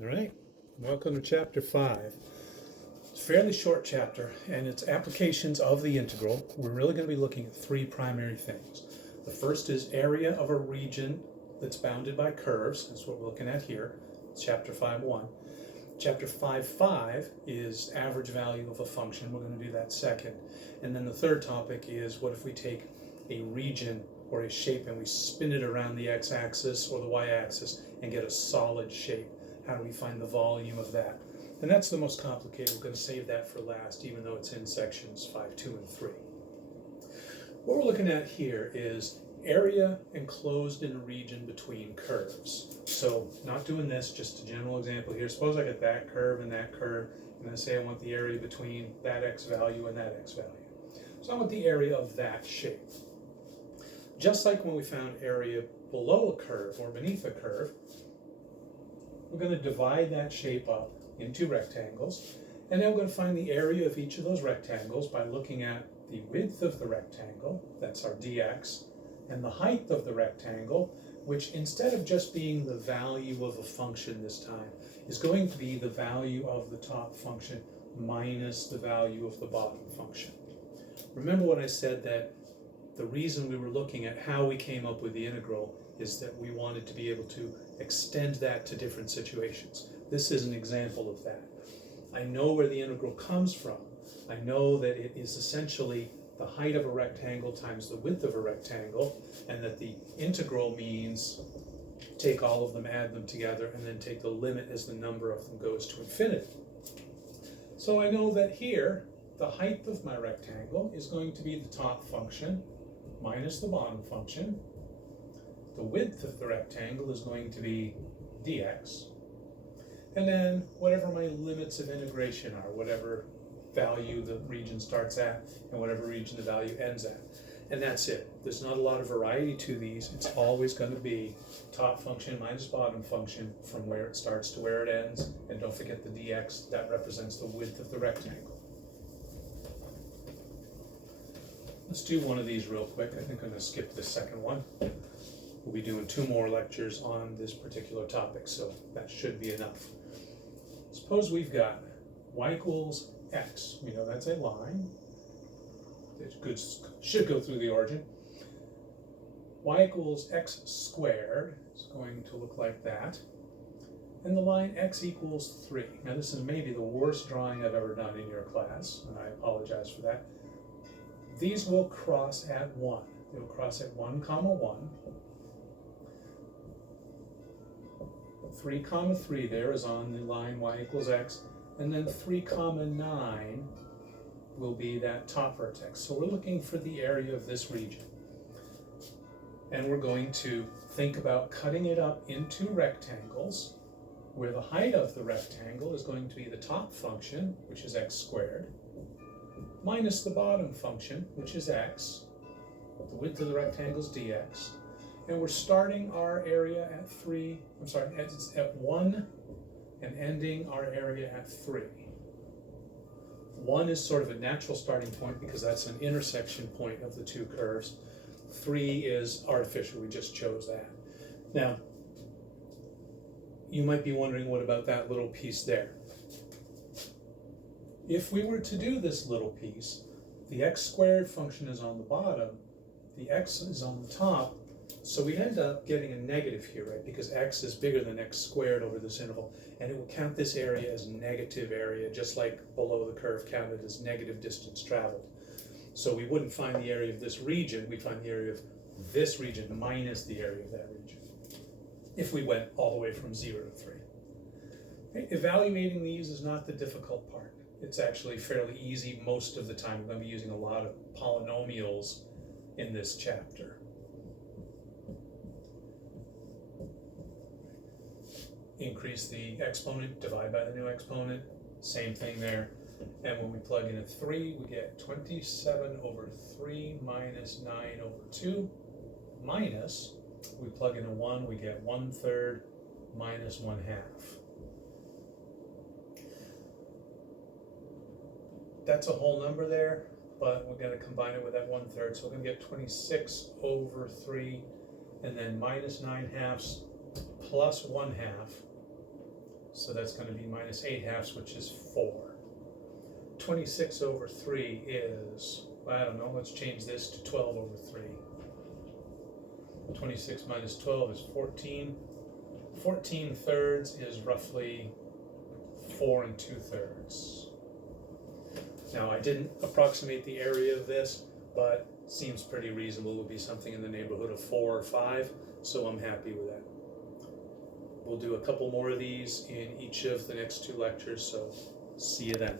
All right, welcome to chapter 5. It's a fairly short chapter and it's applications of the integral. We're really going to be looking at three primary things. The first is area of a region that's bounded by curves. That's what we're looking at here. It's chapter 5.1. Chapter 5.5 is average value of a function. We're going to do that second. And then the third topic is what if we take a region or a shape and we spin it around the x-axis or the y-axis and get a solid shape. How do we find the volume of that? And that's the most complicated. We're going to save that for last, even though it's in sections 5, 2, and 3. What we're looking at here is area enclosed in a region between curves. So not doing this, just a general example here. Suppose I get that curve, and I say I want the area between that x value and that x value. So I want the area of that shape. Just like when we found area below a curve or beneath a curve, we're going to divide that shape up into rectangles, and then we're going to find the area of each of those rectangles by looking at the width of the rectangle, that's our dx, and the height of the rectangle, which instead of just being the value of a function this time, is going to be the value of the top function minus the value of the bottom function. Remember when I said that the reason we were looking at how we came up with the integral is that we wanted to be able to extend that to different situations. This is an example of that. I know where the integral comes from. I know that it is essentially the height of a rectangle times the width of a rectangle, and that the integral means take all of them, add them together, and then take the limit as the number of them goes to infinity. So I know that here, the height of my rectangle is going to be the top function minus the bottom function. The width of the rectangle is going to be dx. And then whatever my limits of integration are, whatever value the region starts at and whatever region the value ends at. And that's it. There's not a lot of variety to these. It's always going to be top function minus bottom function from where it starts to where it ends. And don't forget the dx, that represents the width of the rectangle. Let's do one of these real quick. I think I'm going to skip this second one. We'll be doing 2 more lectures on this particular topic, so that should be enough. Suppose we've got y equals x. We know that's a line. It should go through the origin. Y equals x squared is going to look like that. And the line x equals 3. Now this is maybe the worst drawing I've ever done in your class, and I apologize for that. These will cross at 1. They will cross at 1, 1. 3, 3 there is on the line y equals x, and then 3, 9 will be that top vertex. So we're looking for the area of this region. And we're going to think about cutting it up into rectangles, where the height of the rectangle is going to be the top function, which is x squared, minus the bottom function, which is x. The width of the rectangle is dx. And we're starting our area at 1 and ending our area at 3. 1 is sort of a natural starting point because that's an intersection point of the two curves. 3 is artificial, we just chose that. Now, you might be wondering, what about that little piece there? If we were to do this little piece, the x squared function is on the bottom, the x is on the top, so we end up getting a negative here, right? Because x is bigger than x squared over this interval, and it will count this area as negative area, just like below the curve counted as negative distance traveled. So we wouldn't find the area of this region, we'd find the area of this region minus the area of that region, if we went all the way from 0 to 3. Okay? Evaluating these is not the difficult part. It's actually fairly easy most of the time. We're going to be using a lot of polynomials in this chapter. Increase the exponent, divide by the new exponent, same thing there. And when we plug in a 3, we get 27 over 3 minus 9 over 2, minus, we plug in a 1, we get 1/3 minus 1/2. That's a whole number there, but we're going to combine it with that 1/3, so we're going to get 26 over 3, and then minus 9/2 plus 1/2 So that's going to be minus 8/2, which is 4. 26 over 3 is, well, I don't know, let's change this to 12 over 3. 26 minus 12 is 14. 14 thirds is roughly 4 2/3. Now, I didn't approximate the area of this, but seems pretty reasonable. It would be something in the neighborhood of 4 or 5, so I'm happy with that. We'll do a couple more of these in each of the next 2 lectures, so see you then.